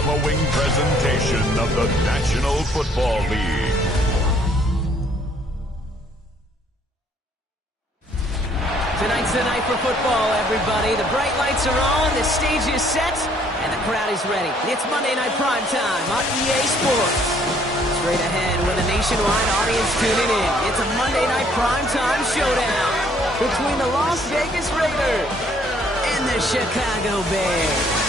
following presentation of the National Football League. Tonight's the night for football, everybody. The bright lights are on, the stage is set, and the crowd is ready. It's Monday Night Prime Time on EA Sports. Straight ahead with a nationwide audience tuning in. It's a Monday Night Prime Time showdown between the Las Vegas Raiders and the Chicago Bears.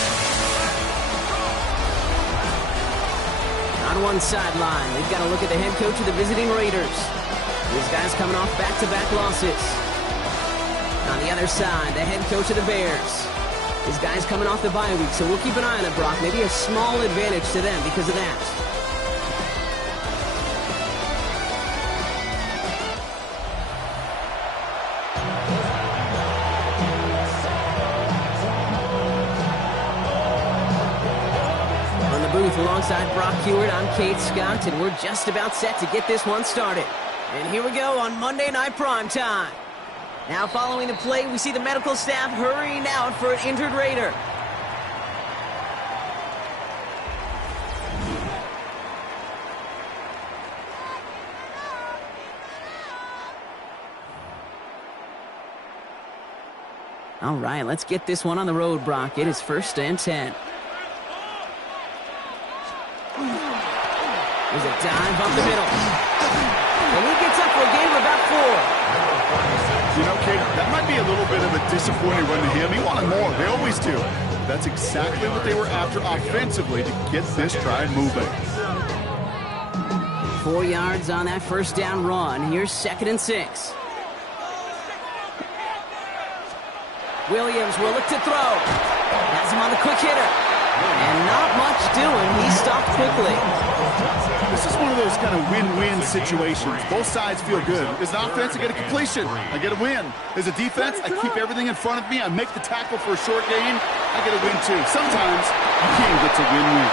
On one sideline, they've got to look at the head coach of the visiting Raiders. These guys coming off back-to-back losses. On the other side, the head coach of the Bears. These guys coming off the bye week, so we'll keep an eye on it, Brock. Maybe a small advantage to them because of that. On the booth alongside Brock Hewitt, I'm Kate Scott, and we're just about set to get this one started. And here we go on Monday Night Prime Time. Now following the play, we see the medical staff hurrying out for an injured Raider. All right, let's get this one on the road, Brock. It is 1st and 10. There's a dive up the middle. And he gets up for a gain of about 4. You know, Kate, that might be a little bit of a disappointing run to him. He wanted more. They always do. That's exactly what they were after offensively to get this drive moving. 4 yards on that first down run. Here's 2nd and 6. Williams will look to throw. Has him on the quick hitter. And not much doing. He stopped quickly. This is one of those kind of win-win situations. Both sides feel good. As an offense, I get a completion. I get a win. As a defense, I keep everything in front of me. I make the tackle for a short gain. I get a win, too. Sometimes you can get to win-win.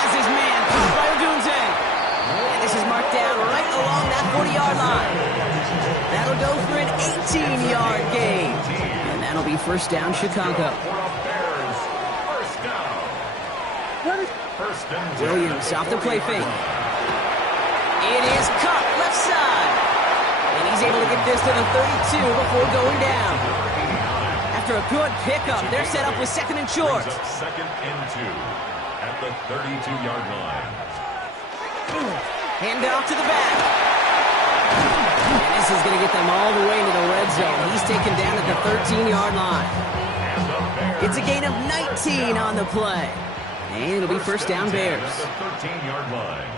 Has his man, caught by Odunze. And this is marked down right along that 40-yard line. That'll go for an 18-yard gain. And that'll be 1st down, Chicago. Williams off the play fake. It is cut left side. And he's able to get this to the 32 before going down. After a good pickup, they're set up with 2nd and short. 2nd and 2 at the 32-yard line. Hand off to the back. And this is going to get them all the way into the red zone. He's taken down at the 13-yard line. It's a gain of 19 on the play. And it'll be 1st down, Bears. The 13-yard line.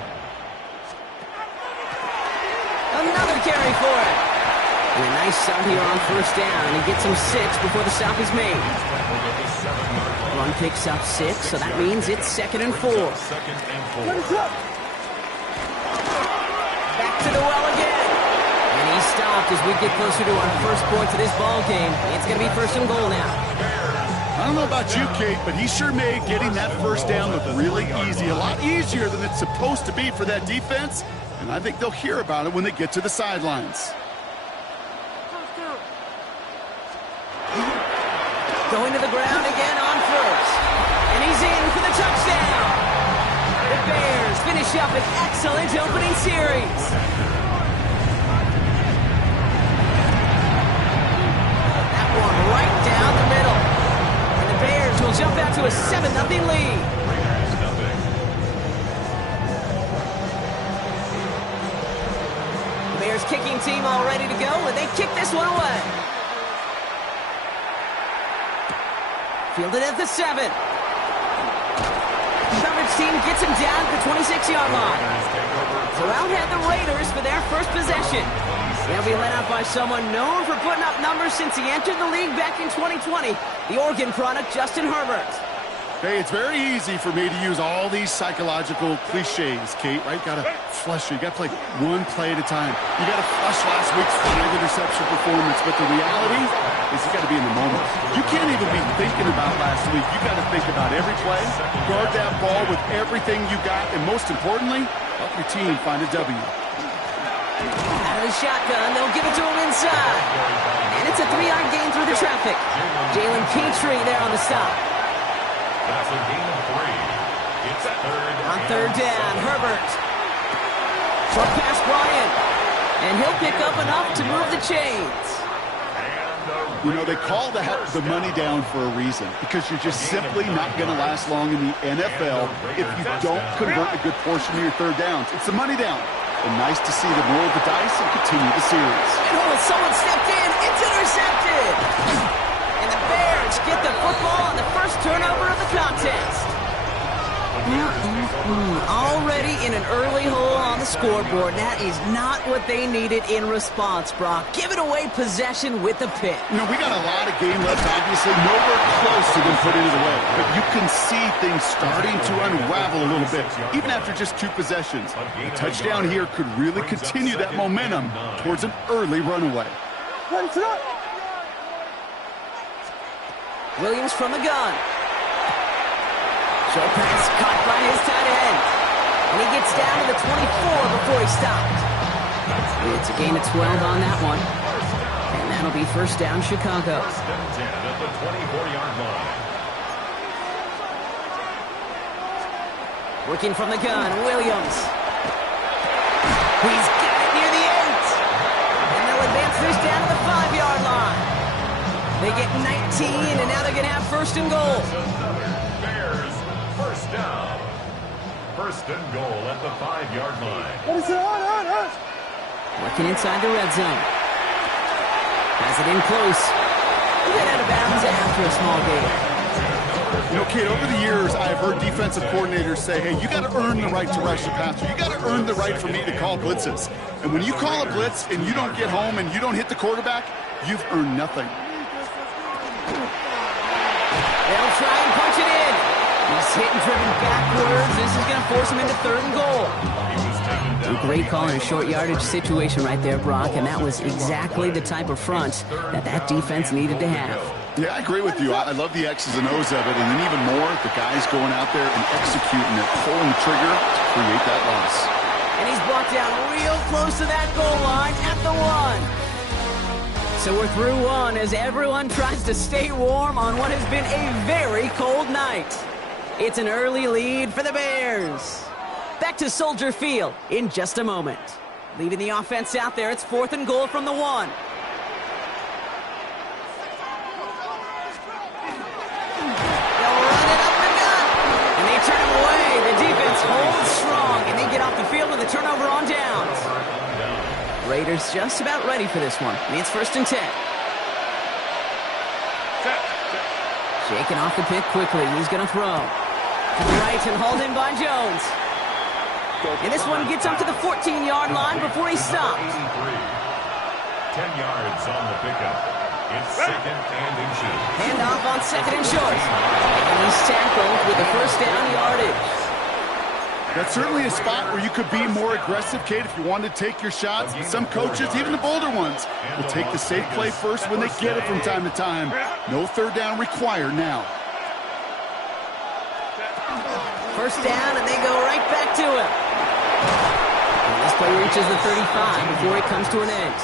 Another carry for it. And a nice start here on 1st down. And he gets him 6 before the stop is made. Run picks up 6, so that means it's 2nd and 4. 2nd and 4. Back to the well again. And he stopped as we get closer to our first points of this ball game. It's going to be 1st and goal now. I don't know about you, Kate, but he sure made getting that 1st down look really easy. A lot easier than it's supposed to be for that defense. And I think they'll hear about it when they get to the sidelines. Going to the ground again on 1st. And he's in for the touchdown. The Bears finish up an excellent opening series. That one right down the middle. And the Bears will jump out to a 7-0 lead. The Bears kicking team all ready to go, and they kick this one away. Fielded at the 7. Coverage team gets him down at the 26-yard line. So out head the Raiders for their first possession. They'll be led out by someone known for putting up numbers since he entered the league back in 2020, the Oregon product, Justin Herbert. Hey, it's very easy for me to use all these psychological cliches, Kate, right? Got to flush it. You got to play one play at a time. You got to flush last week's 5-interception performance, but the reality is you got to be in the moment. You can't even be thinking about last week. You got to think about every play, guard that ball with everything you got, and most importantly, help your team find a W. Out of the shotgun, they'll give it to him inside. And it's a 3-yard gain through the traffic. Jalen Petrie there on the stop. That's a gain of 3. On third down, Herbert. Short pass, Bryant. And he'll pick up enough to move the chains. You know, they call the money down for a reason, because you're just simply not going to last long in the NFL if you don't convert a good portion of your third downs. It's the money down. And nice to see them roll the dice and continue the series. And someone stepped in. It's intercepted. And the Bears get the football on the first turnover of the contest. Already in an early hole on the scoreboard. That is not what they needed in response, Brock. Giving away possession with the pick. You know, we got a lot of game left, obviously. Nowhere close to them putting it away. But you can see things starting to unravel a little bit, even after just 2 possessions. A touchdown here could really continue that momentum towards an early runaway. Williams from the gun. Short pass caught by his tight end. And he gets down to the 24 before he stopped. It's a gain of 12 on that one. And that'll be first down, Chicago. Working from the gun, Williams. He's got it near the 8. And they'll advance this down to the 5-yard line. They get 19, and now they're going to have first and goal. First down. First and goal at the 5-yard line. Working inside the red zone. Has it in close. Get out of bounds after a small gain. You know, kid, over the years, I've heard defensive coordinators say, hey, you got to earn the right to rush the passer. You got to earn the right for me to call blitzes. And when you call a blitz and you don't get home and you don't hit the quarterback, you've earned nothing. They'll try and punch it in. He's hit and driven backwards. This is going to force him into third and goal. A great call in a short yardage situation right there, Brock, and that was exactly the type of front that defense needed to have. Yeah, I agree with you. I love the X's and O's of it, and then even more, the guys going out there and executing it, pulling the trigger to create that loss. And he's brought down real close to that goal line at the 1. So we're through 1 as everyone tries to stay warm on what has been a very cold night. It's an early lead for the Bears. Back to Soldier Field in just a moment. Leaving the offense out there, it's 4th and goal from the 1. They'll run it up the gut. And they turn him away. The defense holds strong, and they get off the field with a turnover on downs. Raiders just about ready for this one. It's 1st and 10. Shaking off the pick quickly. He's going to throw. To the right and hauled in by Jones. And this one gets up to the 14-yard line before he stopped. 10 yards on the pickup. It's 2nd and inches. Hand off on 2nd and short. And he's tackled with the first down yardage. That's certainly a spot where you could be more aggressive, Kate, if you wanted to take your shots. Some coaches, even the bolder ones, will take the safe play first when they get it from time to time. No third down required now. First down, and they go right back to him. And this play reaches the 35 before it comes to an end.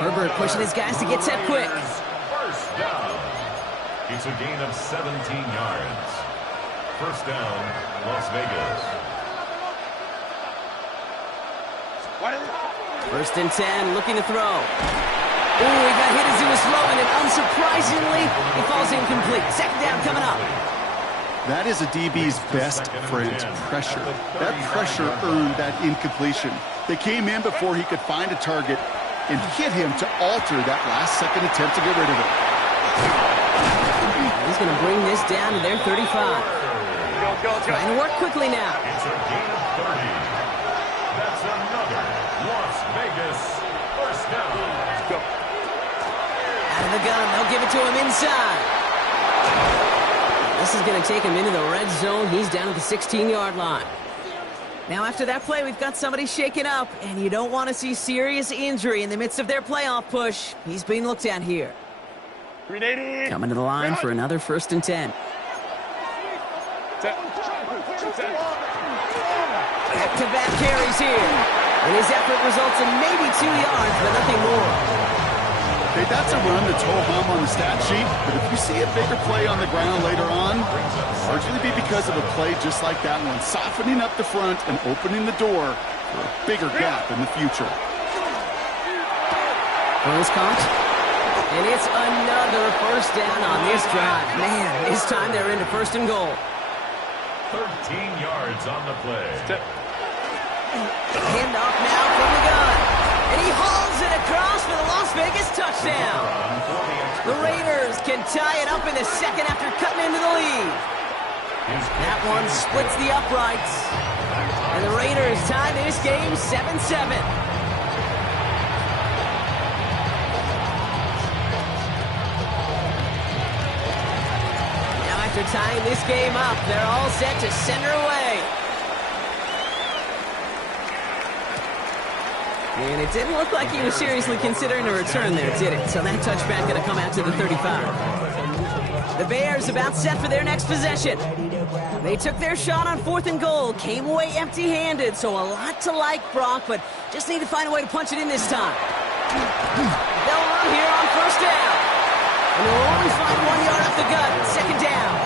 Herbert pushing his guys to get set quick. First down. It's a gain of 17 yards. First down, Las Vegas. 1st and 10, looking to throw. Ooh, he got hit as he was throwing, and unsurprisingly, he falls incomplete. 2nd down coming up. That is a DB's best friend, pressure. That pressure earned that incompletion. They came in before he could find a target and hit him to alter that last-second attempt to get rid of it. He's going to bring this down to their 35. Trying to work quickly now. It's a gain of 30. That's another Las Vegas first down. Out of the gun, they'll give it to him inside. This is going to take him into the red zone. He's down at the 16-yard line. Now, after that play, we've got somebody shaken up, and you don't want to see serious injury in the midst of their playoff push. He's being looked at here. Coming to the line for another 1st and 10. Back-to-back carries here. And his effort results in maybe 2 yards, but nothing more. Okay, that's a run that's ho-hum on the stat sheet, but if you see a bigger play on the ground later on, largely be because of a play just like that one, softening up the front and opening the door for a bigger gap in the future. Ball's caught. And it's another first down on this drive. Man, this time they're into first and goal. 13 yards on the play. Handoff now from the gun. And he hauls it across for the Las Vegas touchdown. The Raiders can tie it up in the second after cutting into the lead. That one splits the uprights. And the Raiders tie this game 7-7. After tying this game up, they're all set to send her away. And it didn't look like he was seriously considering a return there, did it? So that touchback going to come out to the 35. The Bears about set for their next possession. They took their shot on 4th and goal, came away empty-handed, so a lot to like, Brock, but just need to find a way to punch it in this time. They'll run here on first down. And they'll only find 1 yard up the gut, second down.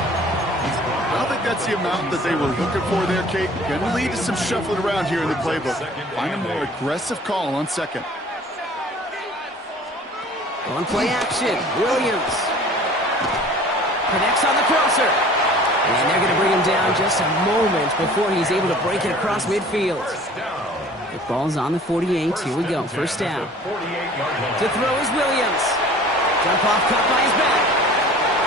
I don't think that's the amount that they were looking for there, Kate. Going to lead to some shuffling around here in the playbook. Find a more aggressive call on second. On play action, Williams connects on the crosser. And they're going to bring him down just a moment before he's able to break it across midfield. The ball's on the 48. Here we go, first down. To throw is Williams. Jump off caught by his back.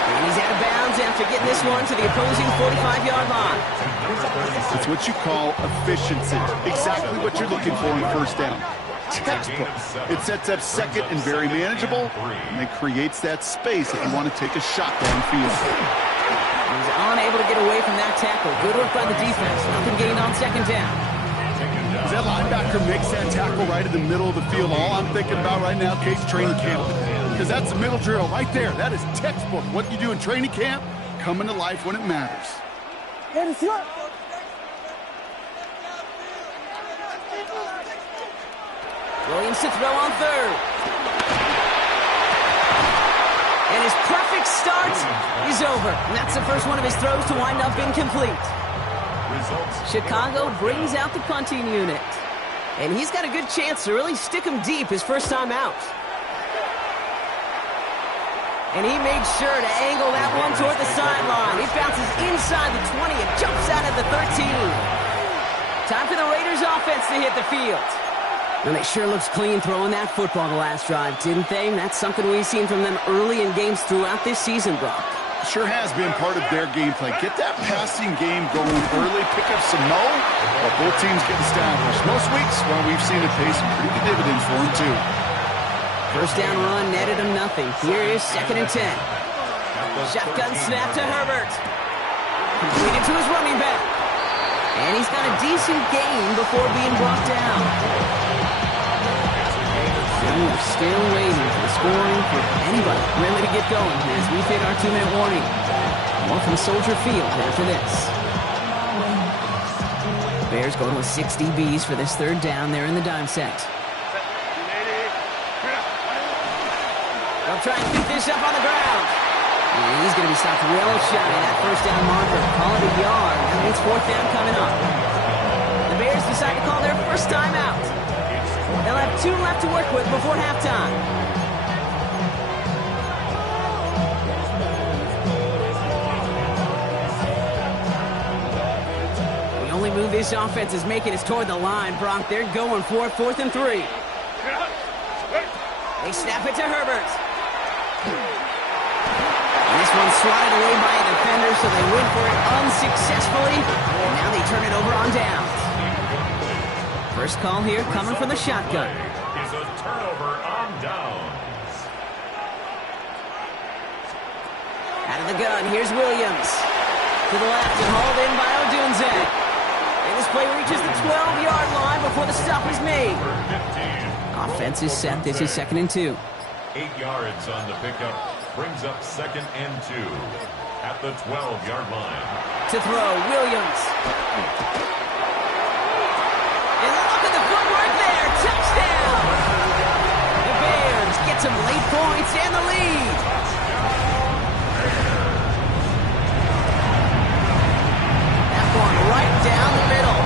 And he's out of bounds after getting this one to the opposing 45-yard line. It's what you call efficiency. Exactly what you're looking for in first down. Textbook. It sets up second and very manageable, and it creates that space if you want to take a shot downfield. He's unable to get away from that tackle. Good work by the defense. Nothing gained on second down. As that linebacker makes that tackle right in the middle of the field, all I'm thinking about right now, Kate's training camp. Because that's the middle drill right there. That is textbook. What you do in training camp, coming to life when it matters. Williams to throw on third. And his perfect start is over. And that's the first one of his throws to wind up incomplete. Chicago brings out the punting unit. And he's got a good chance to really stick him deep his first time out. And he made sure to angle that one toward the sideline. It bounces inside the 20 and jumps out at the 13. Time for the Raiders offense to hit the field. And they sure looks clean throwing that football the last drive, didn't they? And that's something we've seen from them early in games throughout this season, Brock. Sure has been part of their gameplay. Get that passing game going early, pick up some mo, while both teams get established. Most weeks, well, we've seen it pay some pretty good dividends for them, too. First down run netted him nothing. Here is 2nd and 10. Shotgun snap to Herbert. Completed to his running back. And he's got a decent gain before being brought down. And we're still waiting for the scoring for anybody really to get going as we hit our 2-minute warning. More from Soldier Field after this. Bears going with 6 DBs for this third down there in the dime set. They'll try and pick this up on the ground. And he's going to be stopped real shy at that first down marker. Call it a yard. Now it's 4th down coming up. The Bears decide to call their first timeout. They'll have 2 left to work with before halftime. The only move this offense is making is toward the line, Brock. They're going for it, 4th and 3. They snap it to Herbert. This one's swatted away by a defender, so they went for it unsuccessfully. And now they turn it over on downs. First call here coming from the shotgun. Is a turnover on downs. Out of the gun, here's Williams. To the left and hauled in by Odunze. And this play reaches the 12-yard line before the stop is made. Offense is set. This is 2nd and 2. 8 yards on the pickup. Brings up 2nd and 2 at the 12-yard line. To throw, Williams. And look at the footwork there. Touchdown! The Bears get some late points and the lead. That one right down the middle.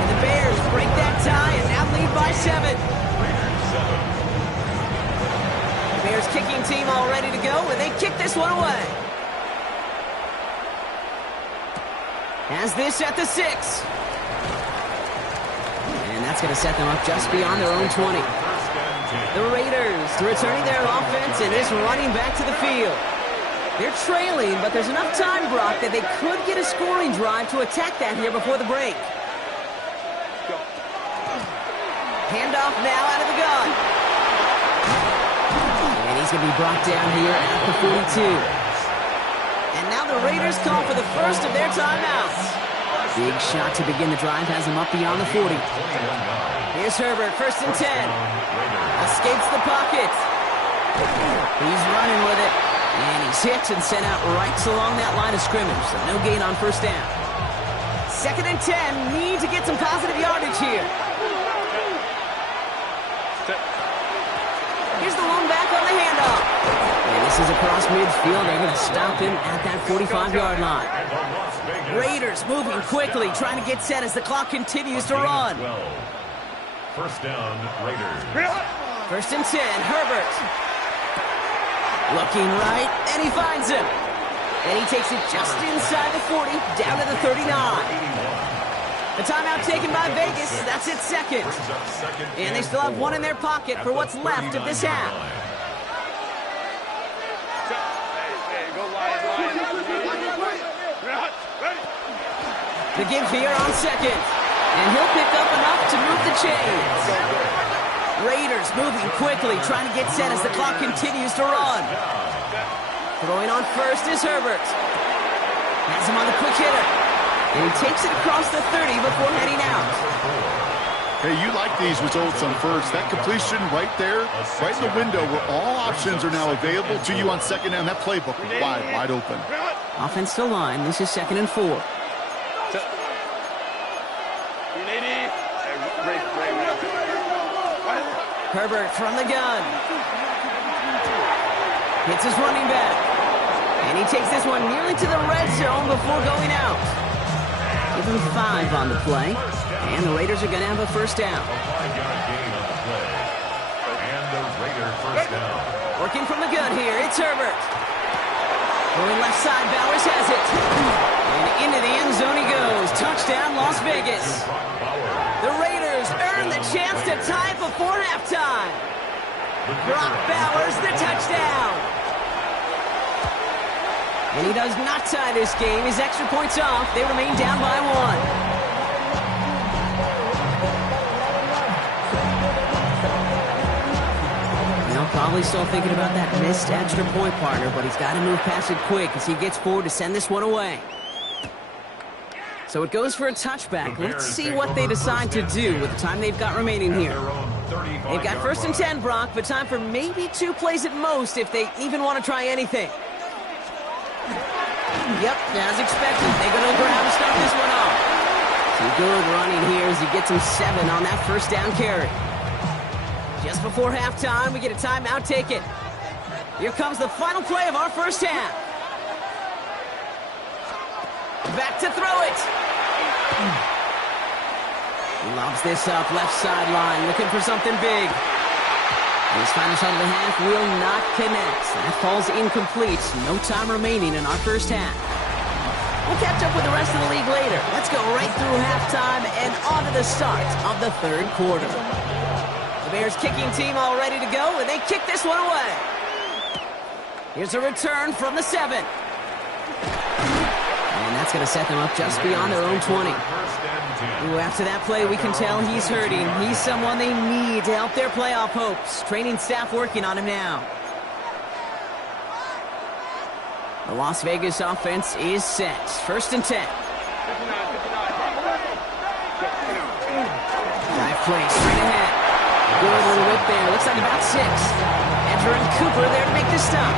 And the Bears break that tie and now lead by 7. The Bears kicking team all ready to go, and they kick this one away. Has this at the 6. And that's going to set them up just beyond their own 20. The Raiders returning their offense and is running back to the field. They're trailing, but there's enough time, Brock, that they could get a scoring drive to attack that here before the break. Handoff now out of the gun. And he's going to be brought down here at the 42. And now the Raiders call for the first of their timeouts. Big shot to begin the drive has him up beyond the 40. Here's Herbert, 1st and 10. Escapes the pocket. He's running with it. And he's hit and sent out right along that line of scrimmage. So no gain on 1st down. 2nd and 10. Need to get some positive yardage here. Here's the one back on the handoff. And this is across midfield. They're going to stop him at that 45-yard line. Raiders moving quickly, trying to get set as the clock continues to run. 1st down, Raiders. 1st and 10, Herbert. Looking right, and he finds him. And he takes it just inside the 40, down to the 39. The timeout taken by Vegas. That's its 2nd. And they still have one in their pocket for what's left of this half. The give here on 2nd. And he'll pick up enough to move the chains. Raiders moving quickly, trying to get set as the clock continues to run. Throwing on 1st is Herbert. Has him on the quick hitter. And he takes it across the 30 before heading out. Hey, you like these results on 1st. That completion right there, right in the window where all options are now available to you on 2nd down. That playbook wide open. Offense to line. This is 2nd and 4. Herbert from the gun. Hits his running back. And he takes this one nearly to the red zone before going out. Give him 5 on the play. And the Raiders are going to have a 1st down. A 5-yard gain on the play. And the Raider 1st down. Working from the gun here, it's Herbert. Going left side, Bowers has it. And into the end zone he goes. Touchdown, Las Vegas. The Raiders earn the chance to tie before halftime. Brock Bowers, the touchdown. And he does not tie this game. His extra points off. They remain down by 1. Now probably still thinking about that missed extra point, partner, but he's got to move past it quick as he gets forward to send this one away. So it goes for a touchback. Let's see what they decide to do with the time they've got remaining here. They've got 1st and 10, Brock, but time for maybe 2 plays at most if they even want to try anything. Yep, as expected, they're going to grab and start this one off. Some good running here as he gets him 7 on that 1st down carry. Just before halftime, we get a timeout taken. Here comes the final play of our 1st half. Back to throw it. He lobs this up, left sideline, looking for something big. And his final shot of the half will not connect. That falls incomplete. No time remaining in our 1st half. We'll catch up with the rest of the league later. Let's go right through halftime and on to the start of the 3rd quarter. The Bears kicking team all ready to go, and they kick this one away. Here's a return from the 7. And that's going to set them up just beyond their own 20. Ooh, after that play, we can tell he's hurting. He's someone they need to help their playoff hopes. Training staff working on him now. The Las Vegas offense is set. 1st and 10. Drive play straight ahead. Good little whip there. Looks like about 6. Enter and Cooper there to make the stop.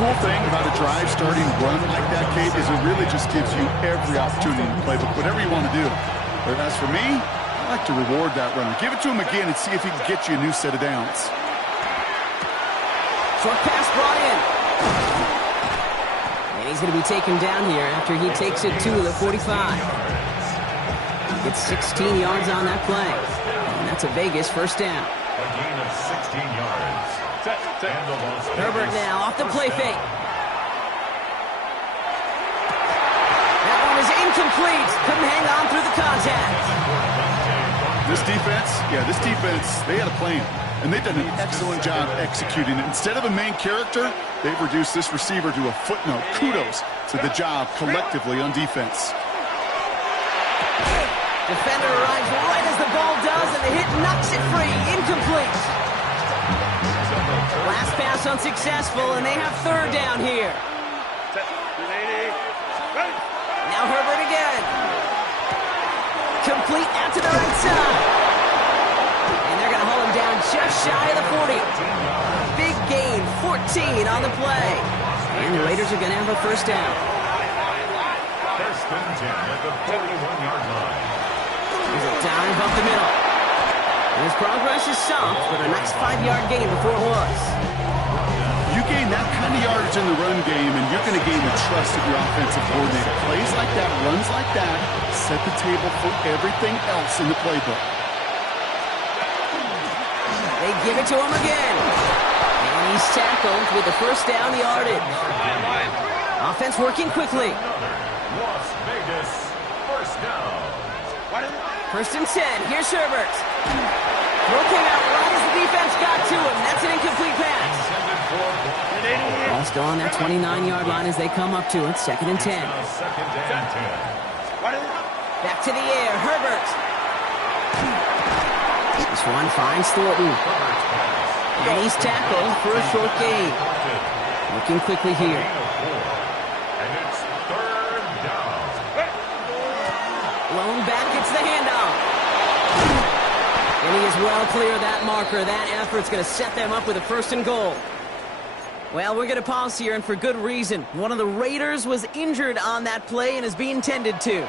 Cool thing about a drive starting run like that, Kate, is it really just gives you every opportunity to play, but whatever you want to do. But as for me, I like to reward that runner. Give it to him again and see if he can get you a new set of downs. Short pass brought in. And he's going to be taken down here after he takes it to the 45. Gets 16 yards on that play. And that's a Vegas first down. A gain of 16 yards. And the Las Vegas Herbert now off the play first fake. down. That one is incomplete. Couldn't hang on through the contact. This defense, they had a plan. And they've done an excellent job executing it. Instead of a main character, they've reduced this receiver to a footnote. Kudos to the job collectively on defense. Defender arrives right as the ball does, and the hit knocks it free. Incomplete. Last pass unsuccessful, and they have third down here. Now Herbert again. Complete out to the right side. And they're going to hold him down just shy of the 40. Big gain, 14 on the play. And the Raiders are going to have a first down. First and 10 at the 41-yard line. Here's a dive up the middle. And his progress is soft, but a nice 5-yard gain before it was. You gain that kind of yardage in the run game, and you're going to gain the trust of your offensive coordinator. Plays like that, runs like that, set the table for everything else in the playbook. They give it to him again. And he's tackled with the first down yardage. Offense working quickly. Las Vegas first down. First and 10. Here's Herbert. Throw came out right as the defense got to him. That's an incomplete pass. Ball still on that 29-yard line as they come up to it. Second and 10. Second and 10. Back to the air. Herbert. This one finds Thornton. And he's tackled for a short gain. Looking quickly here. And it's third down. Lone back gets the handoff. And he is well clear of that marker. That effort's going to set them up with a first and goal. Well, we're going to pause here, and for good reason. One of the Raiders was injured on that play and is being tended to.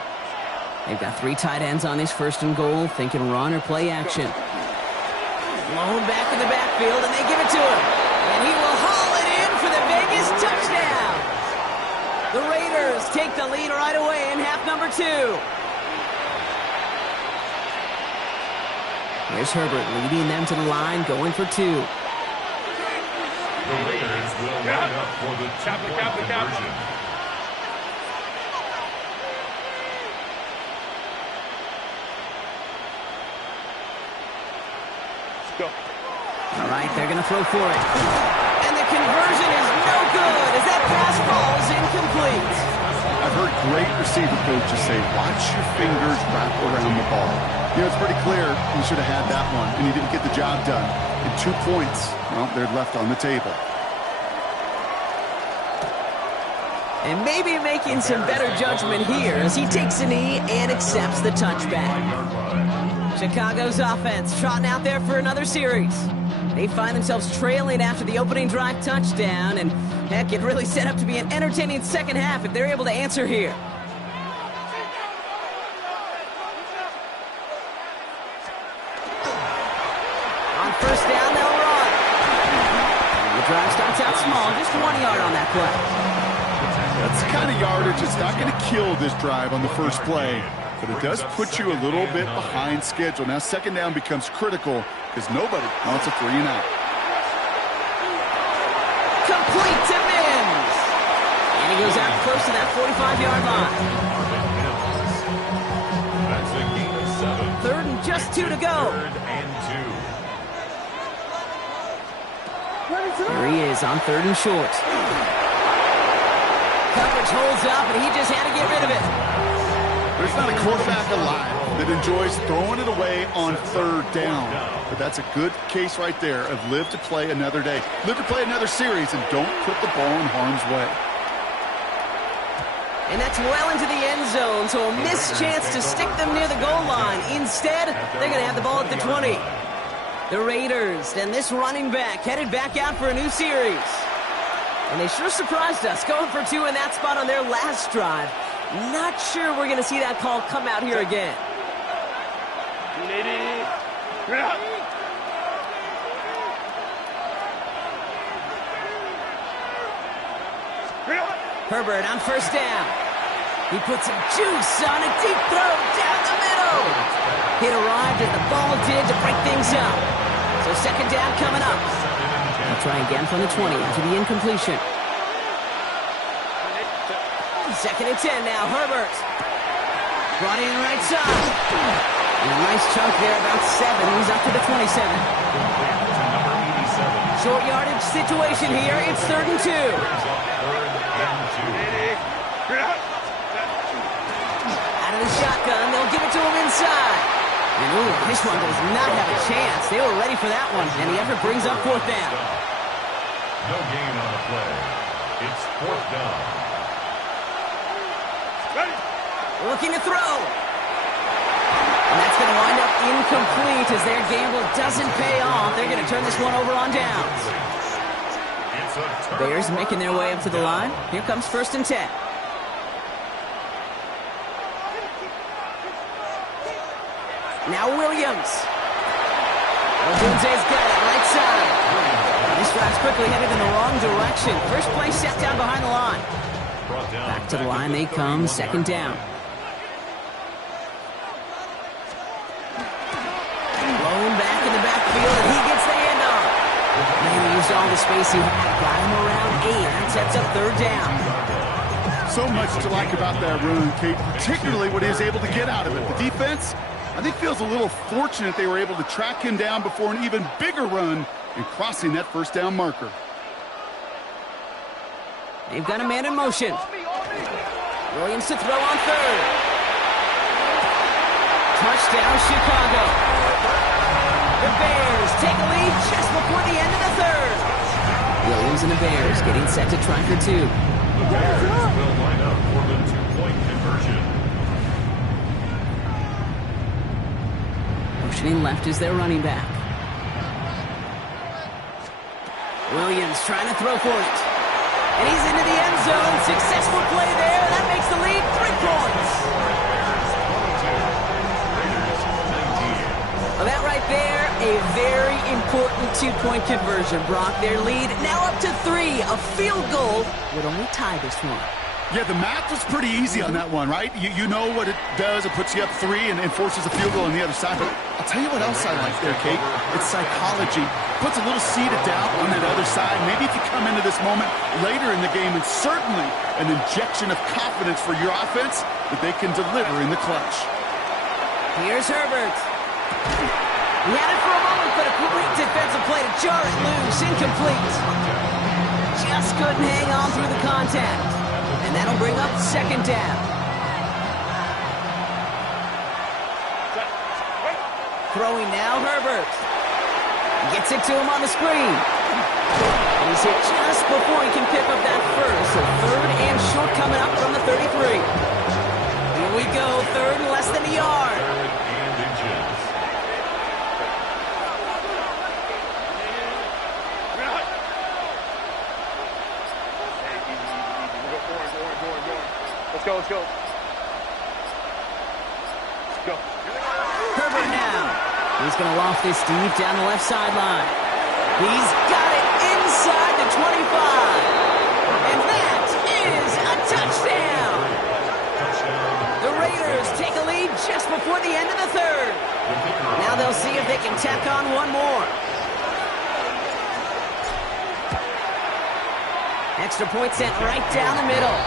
They've got 3 tight ends on this first and goal, thinking run or play action. Lone back in the backfield, and they give it to him. And he will haul it in for the Vegas touchdown. The Raiders take the lead right away in half number 2. Here's Herbert leading them to the line, going for 2. The Raiders will line up for the two-point conversion. All right, they're going to throw for it. And the conversion is no good as that pass falls incomplete. I've heard great receiver coaches say, watch your fingers wrap around the ball. You know, it's pretty clear he should have had that one, and he didn't get the job done. And 2 points, well, they're left on the table. And maybe making some better judgment here as he takes a knee and accepts the touchback. Chicago's offense trotting out there for another series. They find themselves trailing after the opening drive touchdown, and heck, it really set up to be an entertaining second half if they're able to answer here. On first down, they'll run. The drive starts out small, just 1 yard on that play. That's the kind of yardage that's not going to kill this drive on the first play, but it does put you a little bit behind schedule. Now second down becomes critical because nobody wants a 3 and out. Complete to Mims. And he goes out close to that 45-yard line. That's a gain of 7. Third and just 2 to go. Third and 2. Here he is on third and short. Coverage holds up, and he just had to get rid of it. There's not a quarterback alive that enjoys throwing it away on third down. But that's a good case right there of live to play another day. Live to play another series, and don't put the ball in harm's way. And that's well into the end zone, so a missed chance to stick them near the goal line. Instead, they're going to have the ball at the 20. The Raiders and this running back headed back out for a new series. And they sure surprised us, going for 2 in that spot on their last drive. Not sure we're going to see that call come out here again. Herbert on first down. He puts some juice on a deep throw down the middle. It arrived as the ball did to break things up. So second down coming up. They'll try again from the 20 after the incompletion. Second and 10 now, Herbert. Brought in right side. And a nice chunk there, about 7. He's up to the 27. Short yardage situation here. It's 3rd and 2. Out of the shotgun, they'll give it to him inside. And ooh, this one does not have a chance. They were ready for that one, and the effort brings up 4th down. No gain on the play. It's 4th down. Looking to throw. And that's going to wind up incomplete as their gamble doesn't pay off. They're going to turn this one over on downs. Bears making their way up to the line. Here comes 1st and 10. Now Williams. Odunze's got it right side. This drive's quickly headed in the wrong direction. First play set down behind the line. Back to the line they come, 2nd down. Blown back in the backfield, and he gets the handoff. Man, he used all the space he had. Got him around 8. That sets up 3rd down. So much to like about that run, Kate, particularly what he was able to get out of it. The defense, I think, feels a little fortunate they were able to track him down before an even bigger run and crossing that 1st down marker. They've got a man in motion. Williams to throw on 3rd. Touchdown, Chicago. The Bears take a lead just before the end of the 3rd. Williams and the Bears getting set to try for 2. The Bears will line up for the 2-point conversion. Motioning left is their running back. Williams trying to throw for it. And he's into the end zone. Successful play there. That makes the lead 3 points. Well, that right there, a very important 2-point conversion, Brock. Their lead now up to 3. A field goal would only tie this one. Yeah, the math was pretty easy on that one, right? You know what it does. It puts you up 3 and forces a field goal on the other side. But I'll tell you what else I like there, Kate. It's psychology. Puts a little seed of doubt on that other side. Maybe if you come into this moment later in the game, and certainly an injection of confidence for your offense that they can deliver in the clutch. Here's Herbert. He had it for a moment, but a great defensive play to jar it loose. Incomplete. Just couldn't hang on through the contact. And that'll bring up 2nd down. Throwing now, Herbert. Gets it to him on the screen. And he's hit just before he can pick up that first. So 3rd and short coming up from the 33. Here we go, 3rd and less than a yard. 3rd and inches. Let's go. Herbert now. He's going to loft this deep down the left sideline. He's got it inside the 25. And that is a touchdown. The Raiders take a lead just before the end of the 3rd. Now they'll see if they can tack on one more. Extra point sent right down the middle.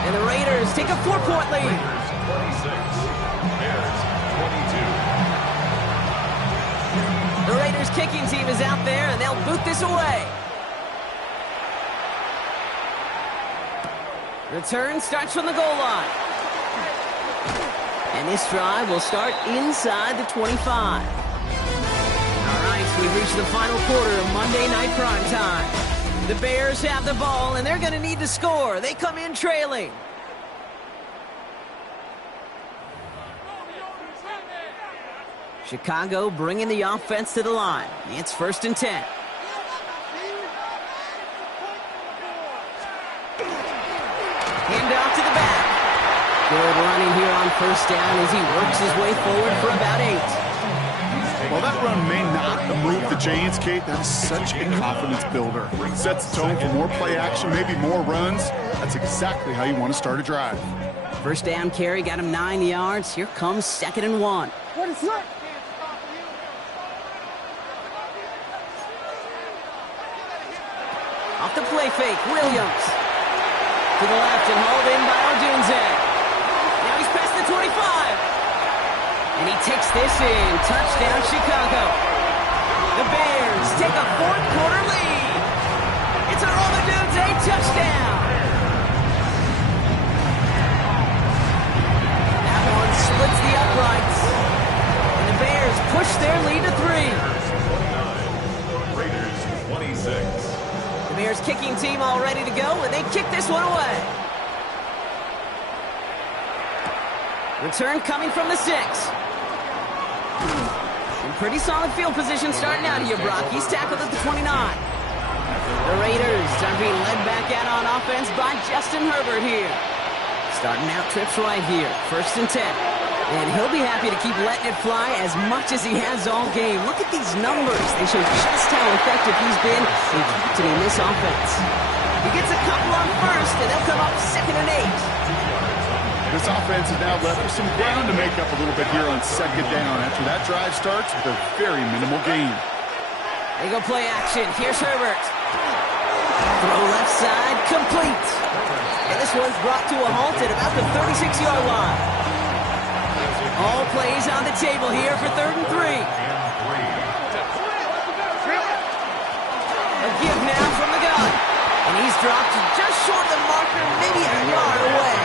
And the Raiders take a 4-point lead. Raiders 26, Bears 22. The Raiders kicking team is out there, and they'll boot this away. Return starts from the goal line. And this drive will start inside the 25. All right, we've reached the final quarter of Monday Night Primetime. The Bears have the ball, and they're going to need to score. They come in trailing. Chicago bringing the offense to the line. It's 1st and 10. Handoff to the back. Good running here on 1st down as he works his way forward for about 8. Well, that run may not move the chains, Kate, that is such a confidence builder. Sets the tone for more play action, maybe more runs. That's exactly how you want to start a drive. First down carry, got him 9 yards. Here comes 2nd and 1. What is that? Off the play fake, Williams. To the left and hauled in by Odunze. Now he's past the 25. And he takes this in. Touchdown, Chicago. The Bears take a 4th quarter lead. It's a Rome Odunze touchdown. That one splits the uprights. And the Bears push their lead to 3. Raiders 26. The Bears kicking team all ready to go, and they kick this one away. Return coming from the 6. In pretty solid field position starting out here, Brock. He's tackled at the 29. The Raiders are being led back out on offense by Justin Herbert here. Starting out trips right here. 1st and 10. And he'll be happy to keep letting it fly as much as he has all game. Look at these numbers. They show just how effective he's been in captaining this offense. He gets a couple on 1st, and they'll come up 2nd and 8. This offense is now left with some ground to make up a little bit here on 2nd down after that drive starts with a very minimal gain. They go play action. Here's Herbert. Throw left side, complete. And this one's brought to a halt at about the 36-yard line. All plays on the table here for 3rd and 3. A give now from the gun. And he's dropped just short of the marker, maybe a yard away.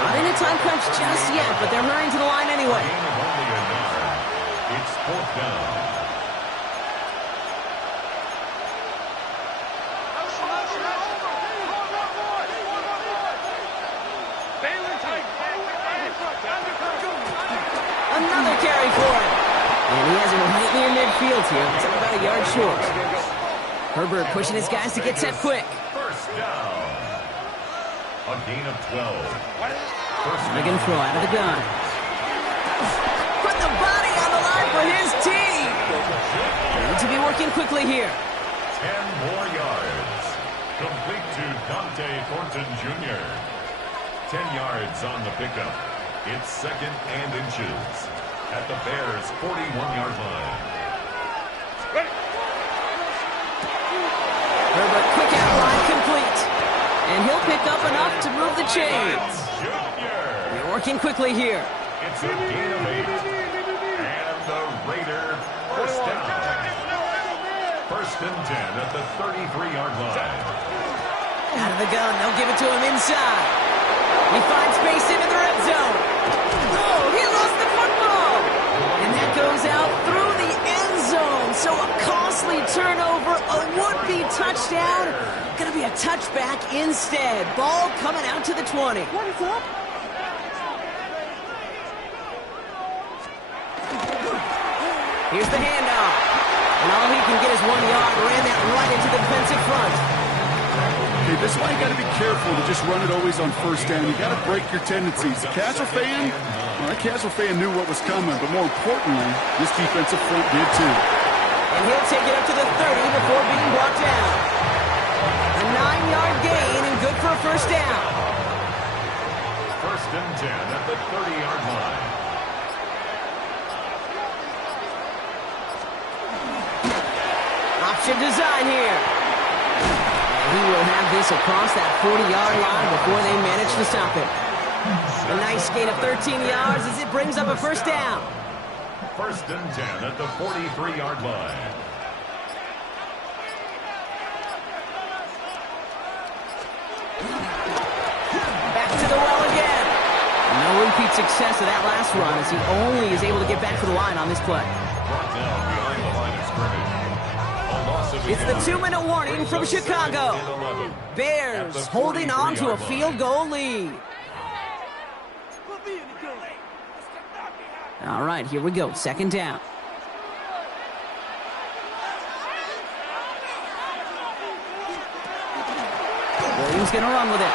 Not in a time crunch just yet, but they're hurrying to the line anyway. It's 4th down. Another carry for him. And he has him right near midfield here. It's about a yard short. Herbert pushing his guys to get set quick. 1st down. A gain of 12. Again throw out of the gun. Put the body on the line for his team. Need to be working quickly here. 10 more yards. Complete to Dante Thornton Jr. 10 yards on the pickup. It's 2nd and inches at the Bears' 41-yard line. Herbert, quick out line, complete. And he'll pick up enough to move the chains. They're working quickly here. It's a gain of 8. And the Raider 1st down. 1st and 10 at the 33-yard line. Out of the gun, they'll give it to him inside. He finds space into the red zone. Oh, he lost the football. And that goes out through the end zone. So a costly turnover, a would-be touchdown. Gonna be a touchback instead. Ball coming out to the 20. What is up? Here's the handoff. And all he can get is 1 yard. Ran that right into the defensive front. Okay, this is why you got to be careful to just run it always on 1st down. You got to break your tendencies. The casual fan, well, that casual fan knew what was coming, but more importantly, this defensive front did too. And he'll take it up to the 30 before being brought down. A 9-yard gain and good for a 1st down. 1st and 10 at the 30-yard line. Option design here. He will have this across that 40-yard line before they manage to stop it. A nice gain of 13 yards as it brings up a 1st down. 1st and 10 at the 43-yard line. Back to the well again. No repeat success of that last run as he only is able to get back to the line on this play. Brought down behind the line of scrimmage. It's the 2-minute warning from Chicago. Bears holding on to a field goal lead. All right, here we go. 2nd down. Williams going to run with it.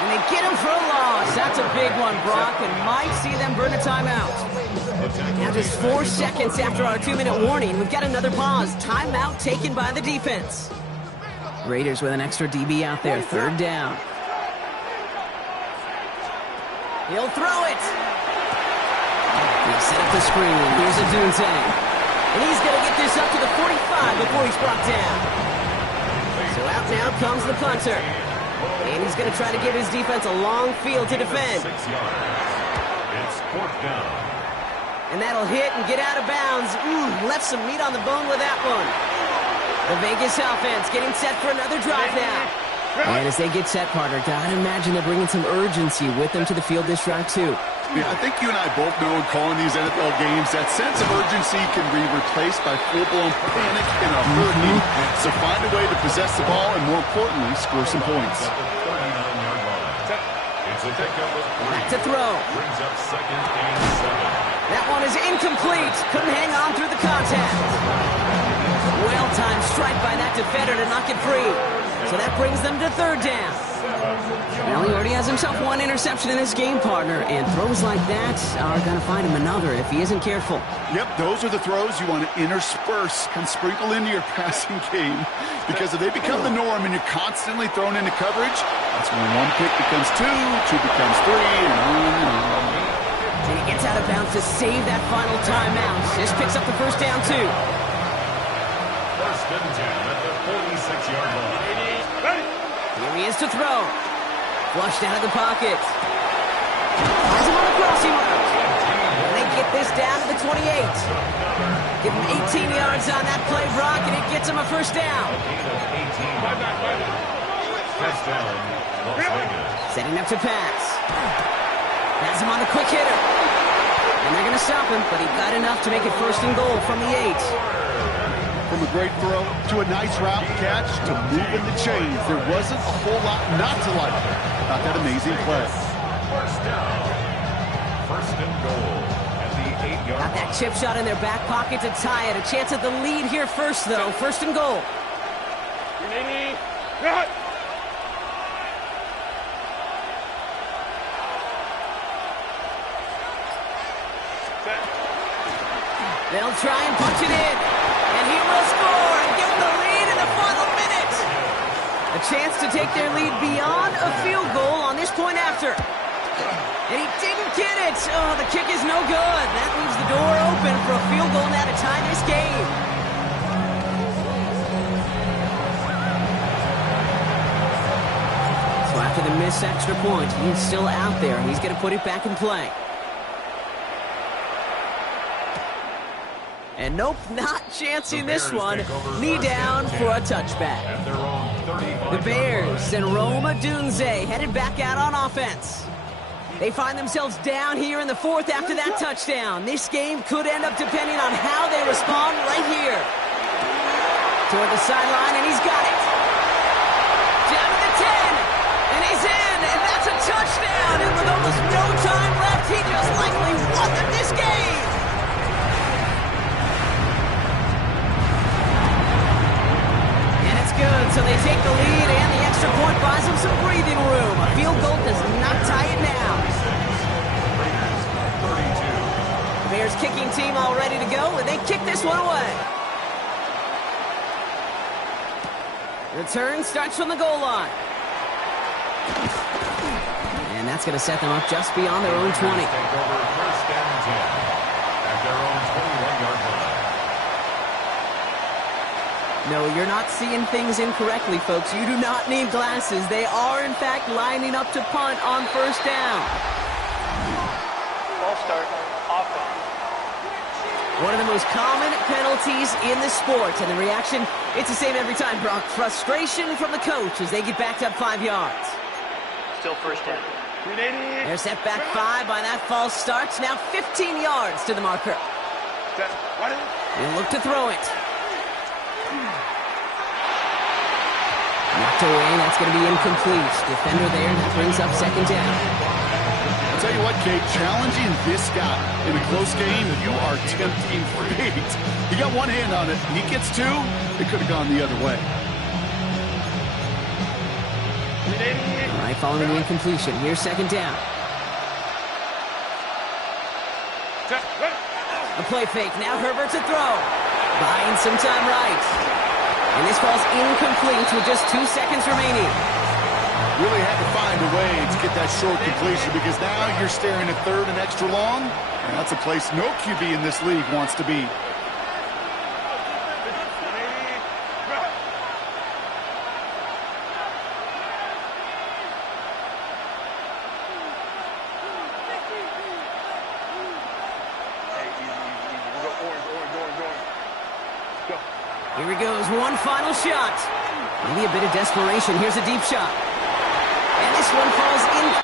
And they get him for a loss. That's a big one, Brock, and might see them burn a timeout. Now just 4 seconds after our 2-minute warning, we've got another pause. Timeout taken by the defense. Raiders with an extra DB out there, 3rd down. He'll throw it. He'll set up the screen. Here's Odunze. And he's going to get this up to the 45 before he's brought down. So out now comes the punter. And he's going to try to give his defense a long field to defend. 6 yards. It's 4th down. And that'll hit and get out of bounds. Left some meat on the bone with that one. The Vegas offense getting set for another drive now. And as they get set, partner, gotta imagine they're bringing some urgency with them to the field this drive, too. Yeah, I think you and I both know in calling these NFL games that sense of urgency can be replaced by full-blown panic in a hurry. So find a way to possess the ball and, more importantly, score some points. At the 39-yard line. It's a pickup of 3. Back to throw. Brings up 2nd and 7. That one is incomplete. Couldn't hang on through the contact. Well-timed strike by that defender to knock it free. So that brings them to 3rd down. Well, he already has himself 1 interception in this game, partner, and throws like that are going to find him another if he isn't careful. Yep, those are the throws you want to intersperse and sprinkle into your passing game, because if they become the norm and you're constantly thrown into coverage, that's when 1 pick becomes 2, 2 becomes 3, and on and on. And he gets out of bounds to save that final timeout. This picks up the 1st down, too. 1st and 10 at the 46-yard line. Here he is to throw. Flushed out of the pocket. Has him on the crossing route. And they get this down to the 28. Give him 18 yards on that play, Brock, and it gets him a 1st down. First down, Las Vegas. Setting up to pass. Has him on the quick hitter. And they're going to stop him, but he got enough to make it 1st and goal from the 8. From a great throw to a nice route catch to moving the chains, there wasn't a whole lot not to like about that amazing play. 1st down. 1st and goal at the 8-yard Got that chip shot in their back pocket to tie it. A chance at the lead here first, though. 1st and goal. They'll try and punch it in. And he will score and give them the lead in the final minute. A chance to take their lead beyond a field goal on this point after. And he didn't get it. Oh, the kick is no good. That leaves the door open for a field goal now to tie this game. So after the missed extra point, he's still out there. He's going to put it back in play. And nope, not chancing this one. Knee down for a touchback. The Bears and Rome Odunze headed back out on offense. They find themselves down here in the 4th after that touchdown. This game could end up depending on how they respond right here. Toward the sideline, and he's got it. Down to the 10, and he's in, and that's a touchdown. And with almost no time left, he just likely won them this game. Good, so they take the lead, and the extra point buys them some breathing room. A field goal does not tie it now. The Bears kicking team all ready to go, and they kick this one away. Return starts from the goal line. And that's going to set them up just beyond their own 20. Take over 1st and 10 at their own 21-yard line. No, you're not seeing things incorrectly, folks. You do not need glasses. They are, in fact, lining up to punt on 1st down. Ball start, offense. One of the most common penalties in the sport, and the reaction, it's the same every time, Brock. Frustration from the coach as they get backed up 5 yards. Still 1st down. They're set back 5 by that false start. Now 15 yards to the marker. He'll look to throw it. Knocked away, that's going to be incomplete. Defender there, that brings up 2nd down. I'll tell you what, Kate, challenging this guy in a close game, you are tempting fate. He got one hand on it, he gets 2, it could have gone the other way. All right, following the incompletion, here's 2nd down. A play fake. Now Herbert to throw. Buying some time right. And this ball's incomplete with just 2 seconds remaining. Really had to find a way to get that short completion because now you're staring at third and extra long. And that's a place no QB in this league wants to be. Here he goes, one final shot. Maybe a bit of desperation. Here's a deep shot. And this one falls in.